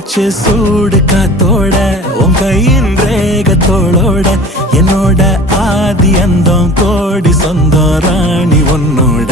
மூச்சு சூடு காத்தோட உன் கையின் ரேகத்தோளோட என்னோட ஆதி அந்தம் கோடி சொந்தம் ராணி உன்னோட